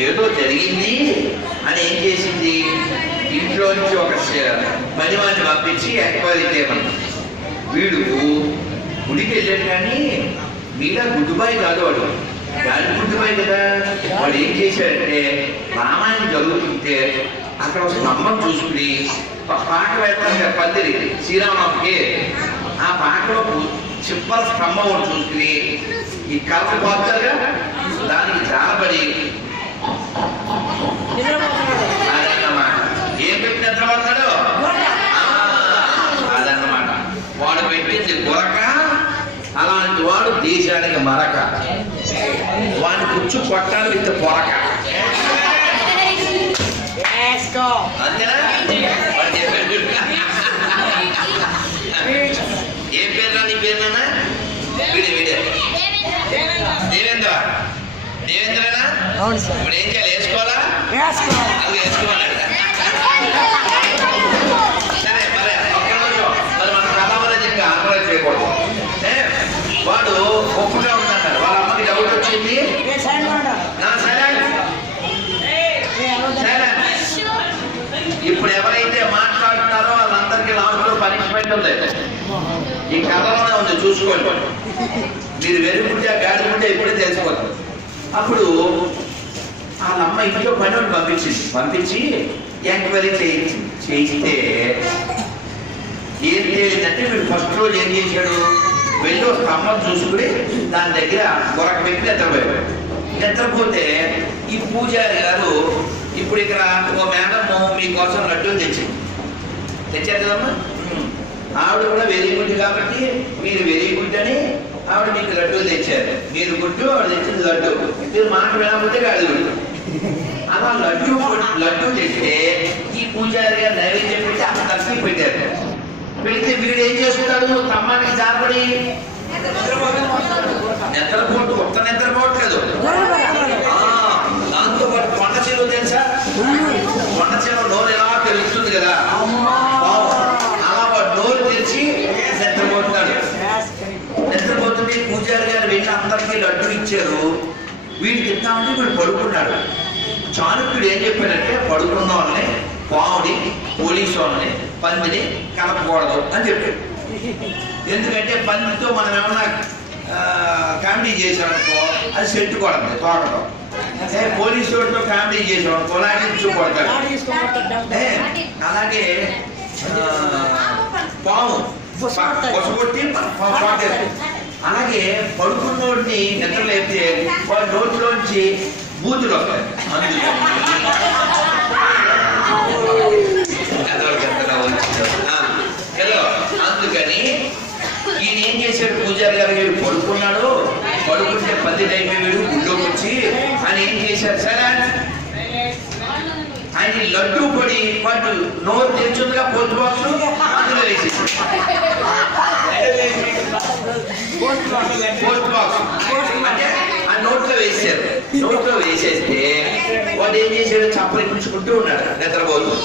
ఏదో జరిగింది అని ఏం చేసింది? ఇంట్లో నుంచి ఒక పనివాడిని పంపించి ఎంక్వైరీ చేయమని వీడు గుడికి వెళ్ళాడు కానీ మీలా గుడ్డుబాయి కాదు వాడు. గాలి గుడ్డుబాయి కదా. వాడు ఏం చేశాడంటే రామాయణం జరుగుతుంటే అక్కడ ఒక స్తంభం చూసుకుని పాట వేస్తాం కదా పందిరి శ్రీరామకి. ఆ పాటలో చిప్పల స్తంభం చూసుకుని ఈ కర్ర పోతారుగా దానికి జాలపడి ఏం పెట్టిన తర్వాత అదన్నమాట. వాడు పెట్టింది గురక అలాంటి వాడు దేశానికి మరక. వాడిని కూర్చు కొట్టాలి విత్ పొరక అంతేనా వాడు చెప్పాడు. ఏం పేరు నీ పేరు నాన్న వీడే వీడే దేవేంద్ర దేవేంద్రనా అవును సార్. ఇప్పుడు ఏం చేయాలి? వేసుకోవాలా? వేసుకో అది వేసుకోవాలంట సరే మరి ఒక్క నిమిషం. మరి మన ఆందోళన చేయకూడదు. ఏ? వాడు గొప్పగా ఉందంటారు. వాళ్ళ అమ్మకి డౌట్ వచ్చింది? నా సరే ఇప్పుడు ఎవరైతే మాట్లాడుతున్నారో వాళ్ళందరికీ లాస్ట్లో పనిష్మెంట్ ఉంది. ఈ కథలోనే ఉంది చూసుకోండి. మీరు వెరుగుంటే గాడిగుంటే ఇప్పుడే తెలిసిపోతుంది అప్పుడు అమ్మ ఇంట్లో పని ఒకటి పంపించింది. పంపించి ఎంక్వైరీ చేయించి చేయిస్తే ఏం తేలిందంటే వీడు ఫస్ట్ రోజు ఏం చేశాడు? వెళ్ళి ఒక స్తంభం చూసుకుని దాని దగ్గర ఒక వ్యక్తి నిద్రపోయాడు. నిద్రపోతే ఈ పూజారి గారు ఇప్పుడు ఇక్కడ ఓ మేడం మీకోసం లడ్డూలు తెచ్చింది తెచ్చారు కదమ్మా? ఆవిడ కూడా వెరీ గుడ్ కాబట్టి మీరు వెరీ గుడ్ అని ఆవిడ మీకు లడ్డూలు తెచ్చారు. మీరు గుడ్డు ఆవిడ తెచ్చింది లడ్డు. మీరు మాట వినకపోతే కాదు అలా లడ్డు లడ్డు చేస్తే ఈ పూజారి గారు నైవేద్యం పెట్టి అక్కడ కలిసి పెట్టారు. పెడితే వీడు ఏం చేసుకుంటాడు? తమ్మానికి జాపడి నిద్రపోటు ఒక్క నిద్రపోవట్లేదు. ఆ, దాంతో పాటు కొండ చెరువు తెలుసా? కొండ చెరువు నోరు ఎలా తెలుస్తుంది కదా? అలా నోరు తెరిచి నిద్రపోతున్నాడు. నిద్రపోతుంటే పూజారి గారు వెళ్ళి అందరికీ లడ్డు ఇచ్చారు. వీడికి ఇద్దామంటే వీడు పడుకున్నాడు చాణక్యుడు ఏం చెప్పాడంటే పడుకున్న వాళ్ళని పావుని పోలీసు వాళ్ళని పందిని కలపకూడదు అని చెప్పాడు. ఎందుకంటే పందితో మనం ఏమన్నా కామెడీ చేసామనుకో అది సెట్టు కొడదు తోటలో అదే పోలీసు వాడితో కామెడీ చేసామనుకో కొడతాడు ఏ, అలాగే పాము కొసగొట్టి అలాగే పడుకున్నోడిని నిద్ర లేపితే వాడి నోట్లోంచి బూతులు వస్తాయి అందుకని కథలకు ఎంతగా ఈయన ఏం చేశాడు? పూజారి గారు వీడు పడుకున్నాడు. పడుకుంటే పది టైం వీడు గుళ్ళోకి వచ్చి ఆయన ఏం చేశారు? సరే. ఆయన లడ్డు పొడి వాటి నోరు తెచ్చుందిగా పోస్ట్ బాక్స్. అందులో వేసేసి పోస్ట్ బాక్స్. వేసారు నోట్లో వేసేస్తే వాడు ఏం చేశాడు చప్పలి పుచ్చుకుంటూ ఉన్నాడు నిద్రపోతూ.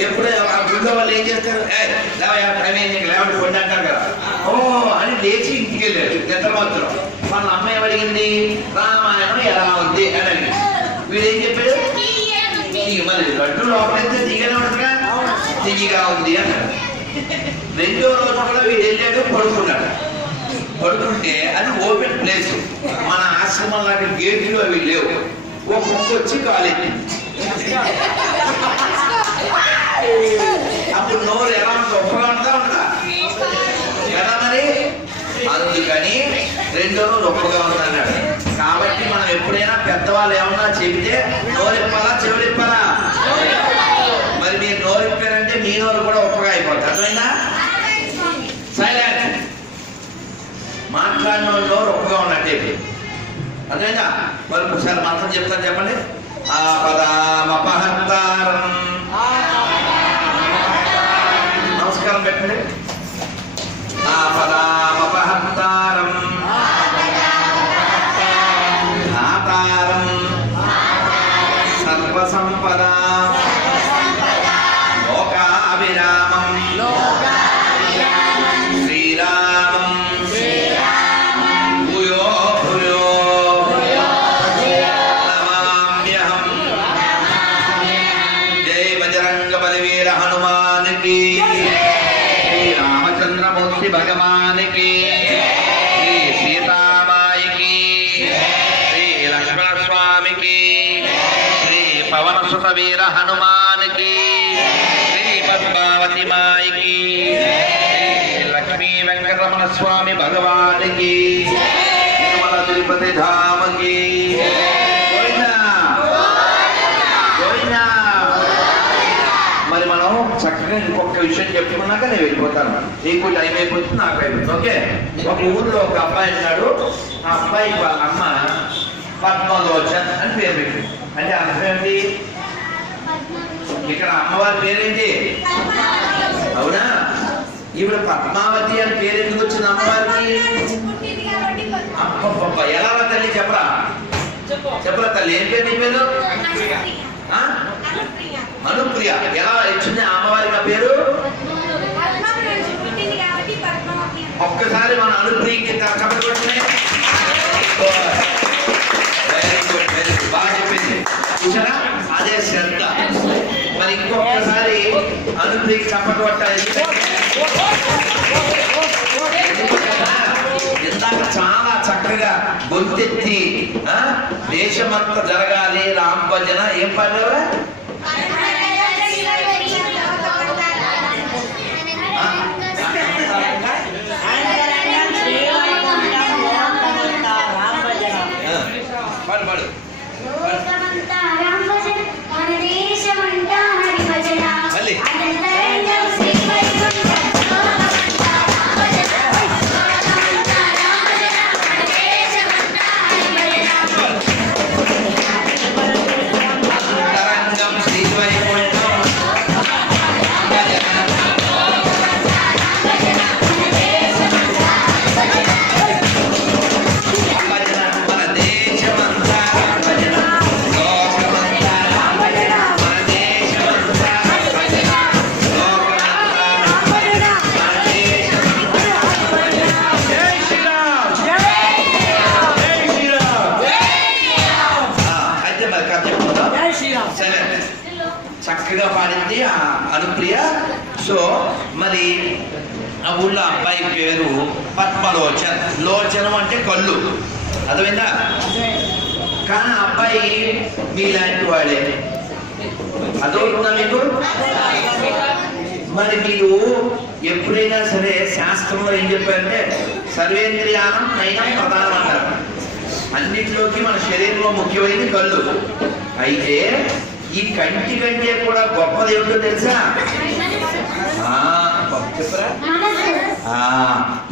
ఎప్పుడు ఆ గుళ్ళో వాళ్ళు ఏం చేస్తారు? "ఏయ్, లేవయ్యా, టైం అయింది, ఇంక లేవండి పొండి అంటారు కదా. ఓ అని లేచి ఇంటికి వెళ్ళాడు నిద్రపోతులు వాళ్ళ అమ్మాయి అడిగింది? రామాయణం ఎలా ఉంది? అని అడిగింది. వీడు ఏం చెప్పాడు? మరి లడ్డు లోపలైతే తీగనే ఉంటుందిగా తీయగా ఉంది అన్నాడు. రెండో రోజు కూడా వీడు వెళ్ళాడు పడుకున్నాడు. పడుకుంటే అది ఓపెన్ ప్లేస్. మన ఆశ్రమం లాంటి గేట్లు అవి లేవు. ఒక ముందు వచ్చి కాలేజీ అప్పుడు నోరు ఎలా గొప్పగా ఉంటుందా ఉంటుందా కదా మరి? అందుకని రెండో రోజు గొప్పగా కాబట్టి మనం ఎప్పుడైనా పెద్దవాళ్ళు ఏమన్నా చెబితే నోరిప్పాలా చెవులిప్పాలా మరి మీరు నోరిప్పారంటే మీ నోరు కూడా ఒప్పగా అయిపోతుంది అర్థమైందా సైలెంట్ మాట్లాడిన రొప్పగా నోరు ఉన్నట్టే అర్థమైందా? మరి ఒకసారి మంత్రం చెప్తాను చెప్పండి. ఆ పదామపహర్తారం నమస్కారం పెట్టండి. ఆ స్వామి మాయకి లక్ష్మీ వెంకటరమణ స్వామి భగవానికి తిరుమల తిరుపతి ధామకి మరి మనం చక్కగా ఇంకొక విషయం చెప్పుకున్నాక నేను వెళ్ళిపోతాను. నీకు టైం అయిపోతుంది నాకు అయిపోతుంది. ఓకే? ఒక ఊర్లో ఒక అబ్బాయి ఉన్నాడు. ఆ అబ్బాయి వాళ్ళ అమ్మ పద్మలోచన్ అని పేరు పెట్టింది. అంటే అర్థం ఏంటి ఇక్కడ అమ్మవారి పేరేంటి? అవునా? ఈవిడ పద్మావతి అని పేరు ఎందుకు వచ్చింది అమ్మవారికి? అబ్బబ్బబ్బ ఎలా తల్లి చెప్పరా? చెప్పరా తల్లి ఏం పేరు నీ పేరు? ఆ? అనుప్రియ. ఎలా వచ్చింది ఆ అమ్మవారికి ఆ పేరు? ఒక్కసారి మన అనుప్రియకి kabaddi very good very good బాగా చెప్పింది. చూసారా? అదే శ్రద్ధ. మరి ఇంకొకసారి అనుప్రీకి చప్పట ఇందాక చాలా చక్కగా గొంతెత్తి ఆ, దేశమంతా జరగాలి రామ్ భజన ఏం పాడారా చక్కగా పాడింది ఆ అనుప్రియ. సో మరి ఆ ఊళ్ళో అబ్బాయి పేరు పద్మలోచన్. లోచనం అంటే కళ్ళు. అర్థమైందా? కానీ ఆ అబ్బాయి మీలాంటి వాడే. అదవుతుందా మీకు? మరి మీరు ఎప్పుడైనా సరే శాస్త్రంలో ఏం చెప్పారంటే సర్వేంద్రియానం నయనం ప్రధానం అంటారు అన్నింటిలోకి మన శరీరంలో ముఖ్యమైనది కళ్ళు. అయితే ఈ కంటి కంటే కూడా గొప్పది ఏమిటో తెలుసా?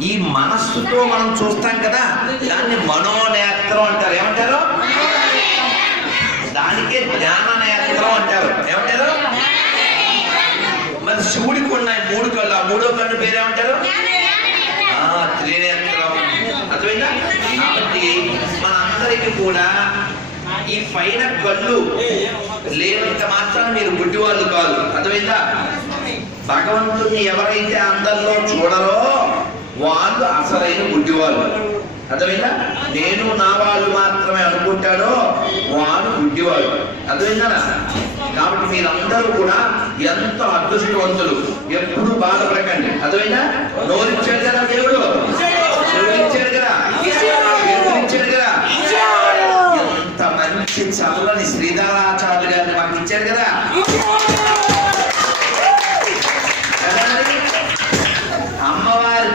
ఈ మనస్సుతో మనం చూస్తాం కదా దాన్ని మనోనేత్రం అంటారు. ఏమంటారు? దానికే జ్ఞాన నేత్రం అంటారు. ఏమంటారు? మరి శివుడికి ఉన్నాయి మూడు కళ్ళు ఆ మూడో కన్ను పేరేమంటారు? ఆ, త్రినేత్రం. అర్థమైందా? కాబట్టి మనందరికీ కూడా ఈ పైన కళ్ళు లేనంత మాత్రం మీరు గుడ్డివాళ్ళు కాదు. అర్థమైందా? భగవంతుని ఎవరైతే అందరిలో చూడరో వాళ్ళు అసలైన గుడ్డివాళ్ళు. అర్థమైందా? నేను నా వాళ్ళు మాత్రమే అనుకుంటాడో వాడు గుడ్డివాడు. అర్థమైందా? కాబట్టి మీరందరూ కూడా ఎంత అదృష్టవంతులు. ఎప్పుడు బాధపడకండి. అర్థమైందా? నోరిచ్చాడు కదా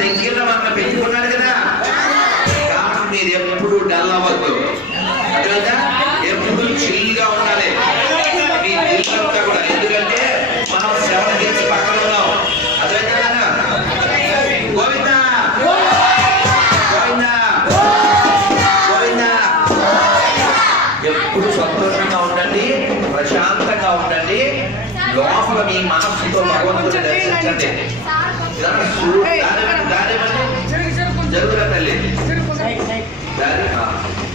అమ్మవారి దగ్గర మన కదా. కాబట్టి మీరు ఎప్పుడు డల్ అవ్వద్దు. అర్థమైందా ఎప్పుడు చిల్ ఉండాలి. మీ దిల్లంతా కూడా. ఎందుకంటే మనం సెవెన్ హిల్స్ పక్కన ఉన్నాం. అర్థమైందా గోవిందా? గోవిందా? గోవిందా? ఎప్పుడు సంతోషంగా ఉండండి ప్రశాంతంగా ఉండండి. లోపల మీ మనస్సుతో భగవంతుని దర్శించండి.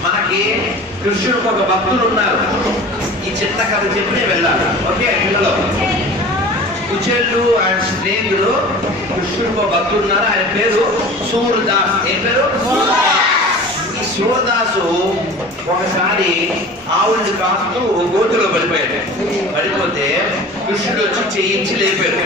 మనకి కృష్ణుడికి ఒక భక్తులు ఉన్నారు. ఈ చిన్న కథ చెప్పి నేను వెళ్ళాలి. ఓకే పిల్లలు కుచేళ్ళు ఆయన స్నేహితుడు కృష్ణుడికి ఒక భక్తుడు ఉన్నారు. ఆయన పేరు సూర్దాస్ ఏం పేరు? ఈ సూర్దాసు ఒకసారి ఆవుల్ని కాస్తూ గోతులో పడిపోయాడు. పడిపోతే కృష్ణుడు వచ్చి చేయించి లేపాడు.